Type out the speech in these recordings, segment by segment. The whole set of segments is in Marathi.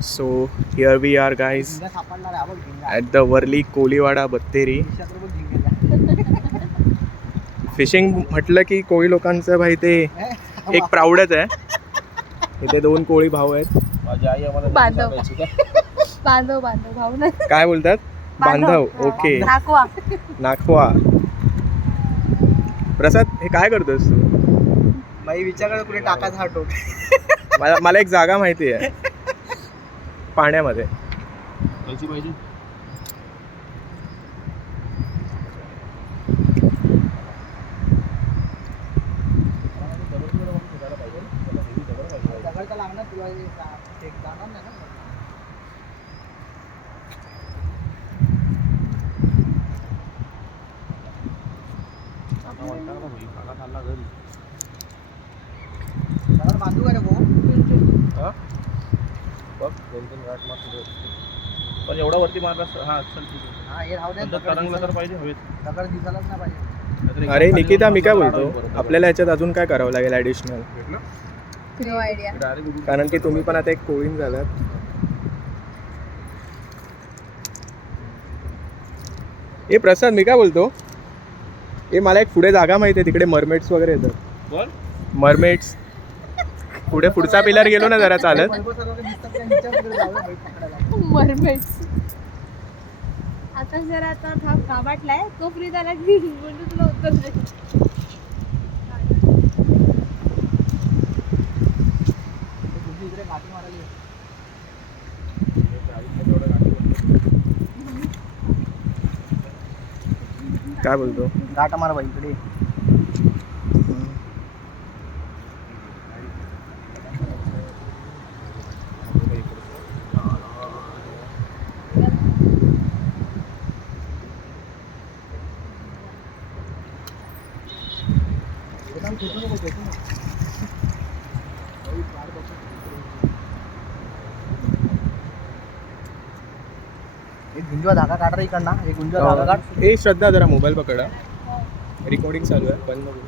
So here we are guys at the Worli Koliwada battery. Fishing म्हटलं की कोळी लोकांचं भाई ते एक प्राऊडच आहे. इथे 2 कोळी भाऊ आहेत. माझी आई आम्हाला बांधव. सांगायची का? बांधव भाऊ ना. काय बोलतात? बांधव. ओके. नाकवा. नाखवा. प्रसाद हे काय करतोस तू? बाई विचार कुठे टाकायचा हा टोक. मला एक जागा माहिती आहे पाण्यामध्ये. खायची पाहिजे. दगडचा लागणार तुला एक जाणार नाही ना. दगड बांधू का रे भाऊ? बघ 2-3 गाठ मारतो. पण एवढा वरती मारला हा चल ठीक आहे. हा हे राहू दे. नंतर तरंगला तर पाहिजे हवेत. दगड दिसायलाच नाही पाहिजे. अरे निकिता मी काय बोलतो आपल्याला याच्यात अजून काय करावं लागेल ॲडिशनल? No idea. कारण की तुम्ही पण आता एक कोळीन झालात. ए प्रसाद मी काय बोलतो ए मला एक पुढे जागा माहिती आहे तिकडे मरमेड्स वगैरे येतात. बोल. मरमेड्स पुढे पुढचा पिलर गेलो ना जरा चालत. मरमेड्स. आता जरा आता थांब वाटलाय तो फ्री झाला की बोलतो तुला उत्तर दे. इकडे घाटी मारायला. काय बोलतो? घाट मार बाई इकडे. एक गुंजवा धागा काढ रे इकडनं. एक गुंजवा धागा काढ. ए श्रद्धा जरा मोबाईल पकडा. रिकॉर्डिंग चालू आहे बंद करू.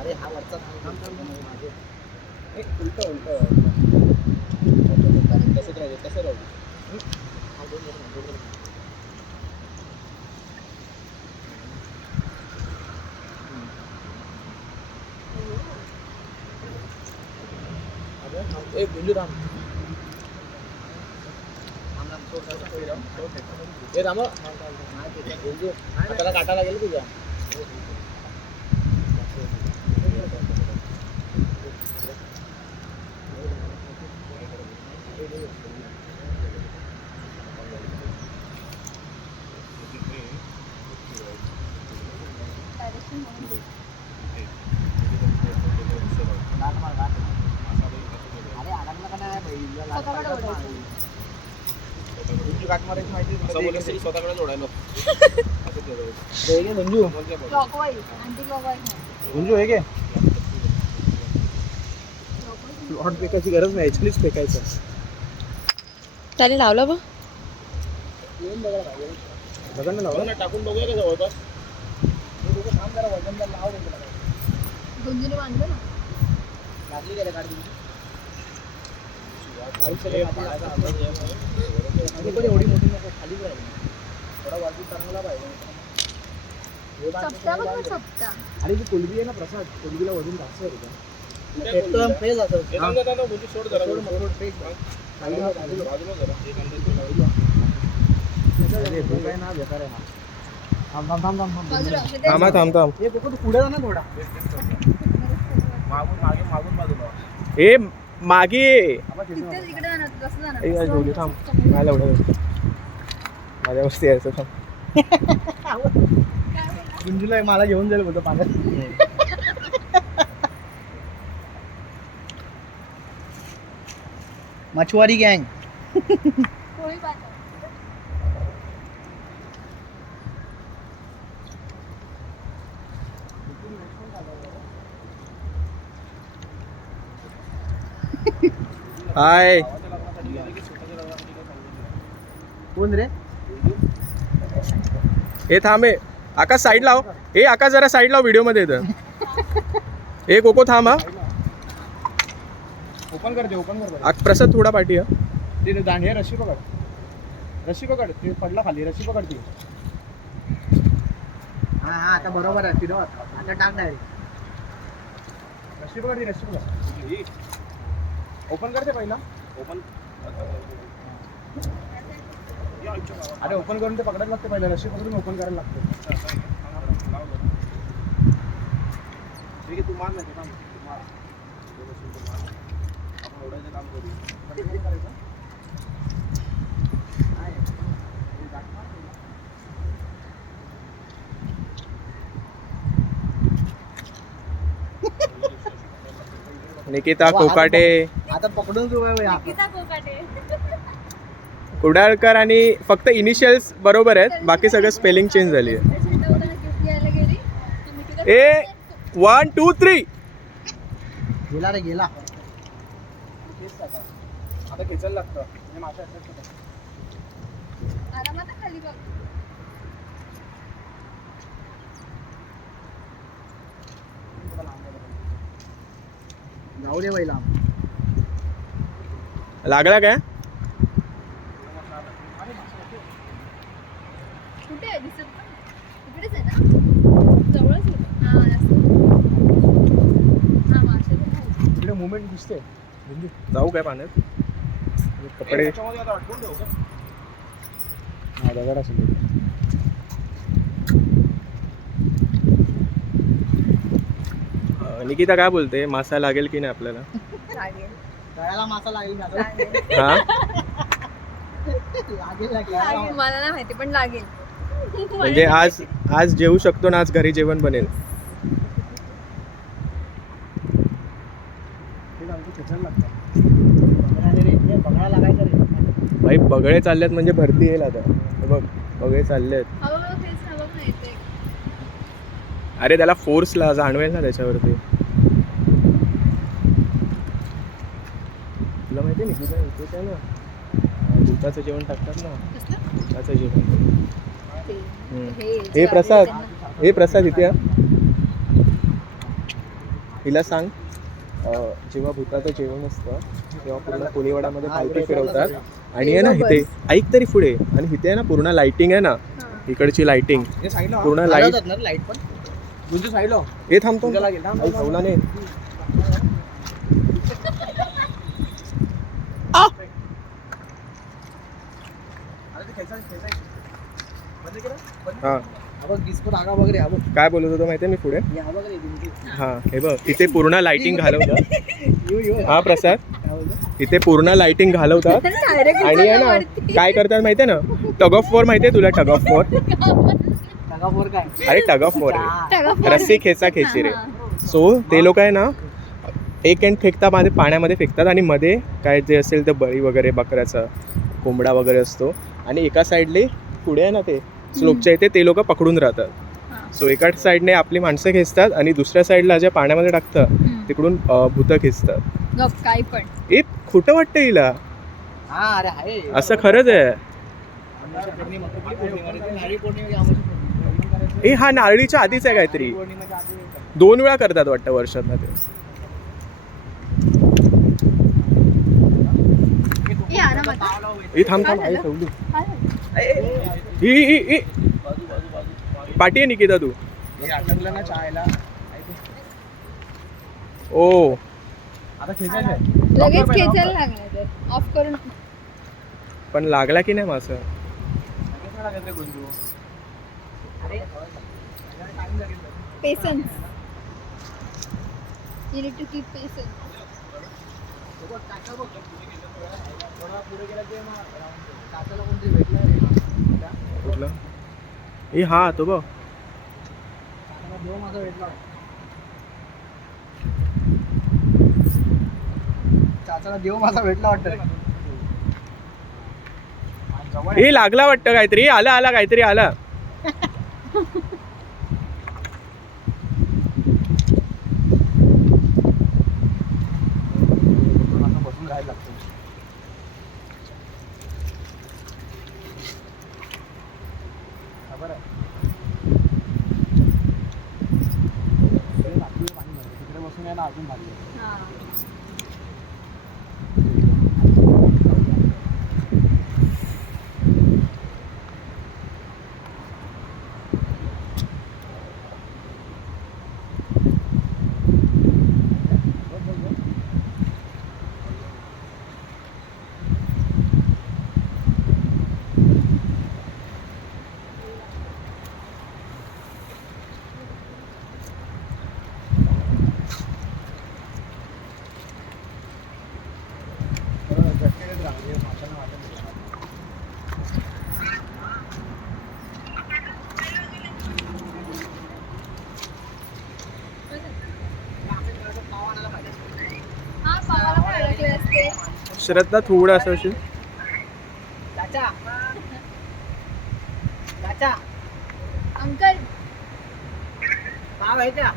अरे हा वरचा माझे उलट तसंच राहू दे तसं राहू दे. एक गुंजू राम हे राम गुंजू त्याला काटा लागेल तुझ्या. मारायची माहिती स्वतःकडे जोडायला. गुंजू क्लॉकवाईज अँटी क्लॉकवाईज. गुंजू हे घे. प्लॉट फेकायची गरज नाही ॲक्च्युलीच फेकायचं. त्याने लावला बघ. बघा ना टाकून बघूया का जवळपास. गुंजूने बांधलं ना. लागली गेले गाडी. एवढी मोठी नको खाली पाहिजे. थोडा वरती चांगला पाहिजे. चपटा बघ ना चपटा. अरे ती कोलबी आहे ना प्रसाद. कोलबीला वजन जास्त आहे का? एकदम फ्रेश असं. सोड जरा फ्रेश. काय ना बेकार आहे हा. थांब हे तू पुढे जा ना थोडा. मागून बाजूला. ए मागे तिथे इकडे जाणार कसं जाणार. ए झोली थांब. नाही एवढं माझ्या वस्ती यायचं थांब. गुंजूला मला घेऊन जाईल बोलतो पाण्यात. मछुआरी गँग. कोळी बाजार. हाय. कोण रे? हे थांब हे आकाश साईड लाव. हे आकाश जरा साईड लाव, व्हिडिओ मध्ये येतं. हे कोको थांब हा. ओपन कर दे, ओपन कर. प्रसाद थोडा पाठी हा. ते दांडी रशी पकड, रशी पकड. ते पडला खाली, रशी पकड ती. हा हा आता बरोबर आहे फिरव आता टाक डायरेक्ट. रशी पकड ती, रशी पकड. ओपन करते पहिला. ओपन. अरे ओपन करून ते पकडायला लागते पहिला. रशी पकडून ओपन करायला लागते. ठीक आहे, तू मार नाही, तू मार. आपण ओढायचं काम करू. करायचं. निकिता कोकाटे, आता पकडून तू निकिता कोकाटे. कुडाळकर आणि फक्त इनिशियल्स बरोबर आहेत, बाकी सगळं स्पेलिंग चेंज झाली आहे. शेतावरून गिफ्ट घ्यायला गेली. तुम्ही तिला ए 1 2 3 गेला रे गेला. आता खेचायला लागतं. म्हणजे माशा असतात. आरामात खाली बघ. जाऊ दे बैला. लागला काय? कुठे आहे दिसत पण? इकडेच आहे ना? जवळच होतं. हा असं. हा माशाचं नाही. इकडे मुवमेंट दिसते. जाऊ काय पाण्यात? कपडे त्याच्यामध्ये आता अडकून ठेवू का? हा दगड असेल. निकिता काय बोलते, मासा लागेल की नाही आपल्याला? लागेल. गळ्याला मासा लागेल का? लागेल. हा लागेल ना गळ्याला. लागेल. मला नाही माहिती पण लागेल. म्हणजे आज जेवू शकतो ना, आज घरी जेवण बनेल. ते आमचं खेचायला लागतं. बघायला लागायचं रे. भाई बगळे चाललेत म्हणजे भरती येईल आता. हे बघ बगळे चाललेत. हवा बघ फेस हवा नाही येते. अरे त्याला फोर्सला जाणवेल ना त्याच्यावरती. तुला माहिती आहे निकिता, इथेच आहे ना दुधाचं जेवण टाकतात ना. कसलं? दुधाचं जेवण. हे हे प्रसाद, हे प्रसाद इथे हिला सांग. जेव्हा भूताचं जेवण असतं तेव्हा पूर्ण कोळीवाडामध्ये पालखी फिरवतात आणि आहे ना इथे ऐक तरी पुढे, आणि इथे आहे ना पूर्ण लाइटिंग आहे ना, इकडची लाइटिंग हे साईडला पूर्ण लाईट. लाईट पण गुंजू साईडला. हे थांबतो तुझ्या लागेल. थांब, थांब, थांब. ठेवला नाही. आता ते खेचायचं. बंद केलं? बंद. हा हा बघ डिस्को धागा बघ रे. हा बघ काय बोलत होतो माहितीये मी पुढे? हा बघ रे तुमची. हा हे बघ इथे पूर्ण लाइटिंग घालवतात. हा प्रसाद, काय बोलतो? इथे पूर्ण लाइटिंग घालवतात Direct आणि आहे ना वरती. काय करतात माहितीये ना, टग ऑफ वॉर माहितीये तुला? Tug of war. धागावर काय? अरे टग ऑफ वॉर रस्सी खेचा खेची रे. सो ते लोक आहे ना एक एंड फेकता मध्ये पाण्यामध्ये फेकतात आणि मध्ये काय जे असेल ते बळी वगैरे बकऱ्याचा कोंबडा वगैरे असतो, आणि एका साईडले पुढे आहे ना ते स्लोपच्या इथे ते लोक पकडून राहतात. सो एका साईडने आपली माणसं खेचतात आणि दुसऱ्या साईडला ज्या पाण्यामध्ये टाकतात तिकडून भूतं खेचतात. गप काय पण. ए खोटं वाटतं हिला, हा अरे आहे असं खरंच आहे. पौर्णिमा नारळी पौर्णिमा आमची पौर्णिमा. ए हा नारळीच्या आधीच आहे काहीतरी, पौर्णिमेच्या आधी 2 वेळा करतात वाटतं वर्षात ते. ए आरामात. ए थांब थांब, आई ठेवली. ही पाठी आहे निकिता तू. हे अटकलं ना चायला. ओ आता खेचायचं आहे. लगेच खेचायला लागणार ते. ऑफ करून. पण लागला की नाही मासा? लगेच नाही लागत रे गुंजू. Patience. You need to keep patience. पुढे गेला ते काचाला कोणतरी भेटलं रे. कुठला? ए हा तो बघ. काचाला देव माझा भेटला. चाचाला देव माझा भेटला वाटतं. हे लागला वाटतं काहीतरी, आला आला काहीतरी आला. बसून राहायला लागतं. खबर आहे तिकडे बसून यायला अजून भारी आहे. हा पावाला पण अडकले असते. श्रद्धा थोडं असं असेल. चाचा चाचा अंकल पाव आहे का?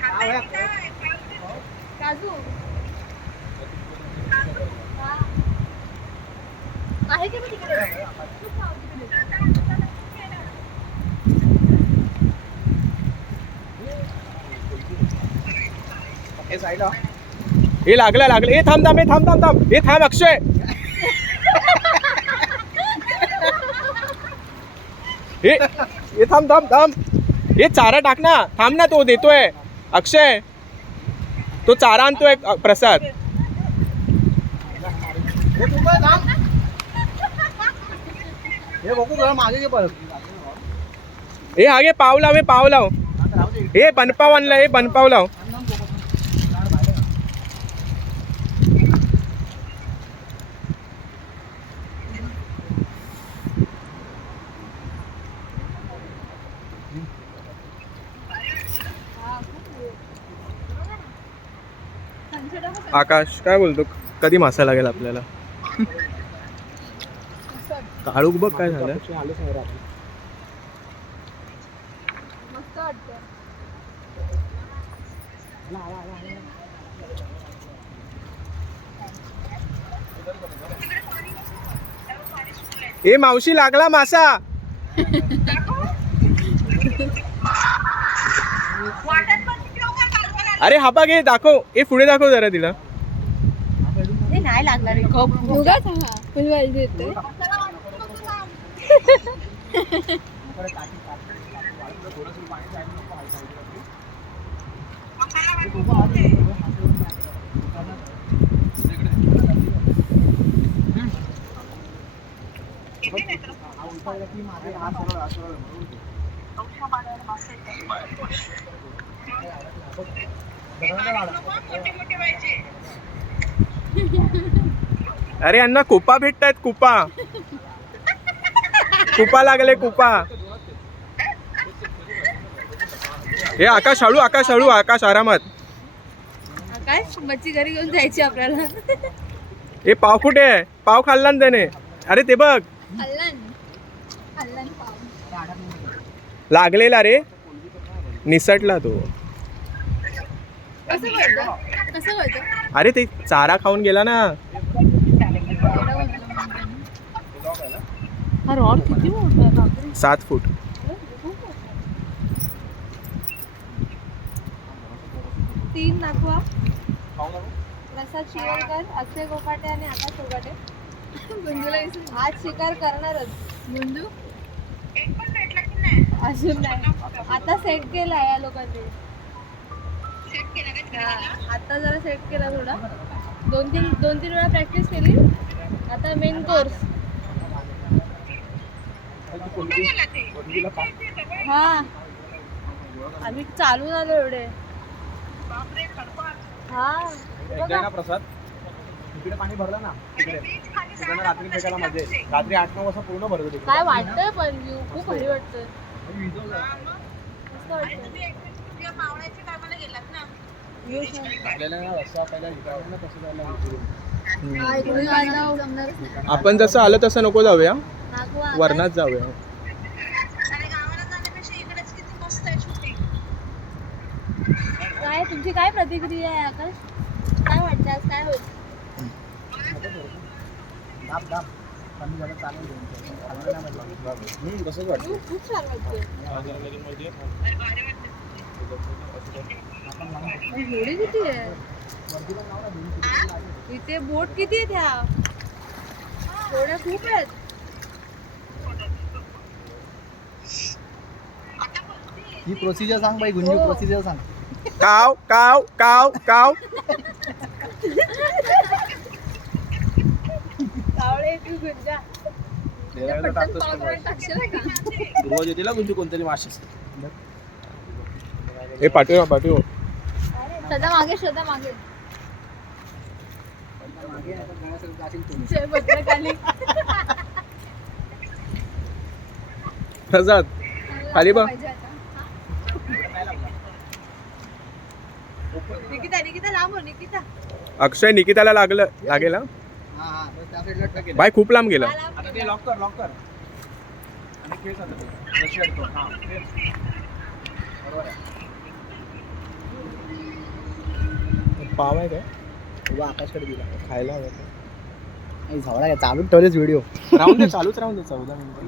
पाव आहे का? काजू हा. आहे की मी तिकडे खूप पाव तिकडे. हे साईडला हे लागला लागलं. हे थांब थांब, हे थांब थांब थांब, हे थांब अक्षय. हे थांब थांब थांब, हे चारा टाक ना. थांब ना, तो देतोय अक्षय, तो चारा आणतोय प्रसाद. हे तू काय थांब. हे बघू जरा मागे घे परत. हे आगे पाव लाव, हे पाव लाव. हे बनपाव आणलं, हे बनपाव लाव. आकाश काय बोलतो, कधी मासा लागेल आपल्याला? काळूक बघ काय झालं. आलेच नाही रे आपले. मस्त वाटतं. ए मावशी लागला मासा. अरे हा बघ, हे दाखव, हे पुढे दाखव जरा तिला. हे नाही लागणार रे खूप. उगाच हा फुलवायची येते. अरे अण्णा कुपा भेटतायत, कुपा. कुपा लागले, कुपा. हे आकाश हळू, आकाश हळू, आकाश आरामात. आकाश मच्छी घरी घेऊन जायची आपल्याला. हे पाव कुठे आहे? पाव खाल्ला ना त्याने. अरे ते बघ अल्लन अल्लन पाव लागलेला रे, निसटला तो. कसं करतो कसं करतो? अरे ते चारा खाऊन गेला ना. हा रॉड किती मोठा आहे. 7 फूट. तीन दाखवा. प्रसाद शिवलकर, अक्षय कोकाटे आणि आकाश कोकाटे. गुंजूला आज शिकार करणारच. गुंजू अजून नाही, आता सेट केला या लोकांनी. आता जरा सेट केला थोडा. दोन तीन वेळा प्रॅक्टिस केली. आता मेन कोर्स. हा आम्ही चालून आलो एवढे. हा बघा. प्रसाद इकडे पाणी भरलं ना, तिकडे तिकडे रात्री फेकायला मजा येते. रात्री 8-9 वाजता पूर्ण भरतो तिकडे. काय वाटतंय पण व्ह्यू खूप भारी वाटतंय. मस्त वाटतंय. आपल्याला ना रस्सा पहिला विचारायला ना कसं जायला विचारून. हा, इकडून जायला जमणारच नाही. आपण जसं आलं तसं नको जाऊया, मागवा आता. वरनाच जाऊया. काय तुमची काय प्रतिक्रिया आहे आकाश? काय वाटतं आज काय होईल? दाब दाब कमी झालं चालेल दोन आम्हाला नाही म्हटलं. तसंच वाटतं. खूप छान वाटते. होडी किती आहे? इथे बोट किती आहेत ह्या? होड्या खूप आहेत. ही प्रोसिजर सांग बाई गुंजू हो. प्रोसिजर सांग. काव काव काव काव. कावळे तू गुंजा. देवाला पटकन टाकतोस पाव का करून टाकशील का? रोज येते ना गुंजू कोणतरी मासे. हे पाठवूया पाठवू. श्रद्धा मागे श्रद्धा मागे. मागे आता गळ्यासारखं जाशील तू. जय भद्रकाली. प्रसाद खाली बघ. पाहिजे आता. निकिता निकिता लांब हो निकिता. अक्षय निकिताला लागेल हा? हा हा बस त्या साईडला टाक. बाय खूप लांब गेला. हा, लांब आता गेला. ते लॉक कर लॉक कर. आणि खेळ आता ते रशी अडतो. हां खेळ. बरोबर आहे. पाव आहे काय उभा आकाशकडे दिला. खायला हवं. नाही झावळा काय चालू ठेवलेच व्हिडिओ. राहून दे, चालूच राहून दे 14 मिनिटं.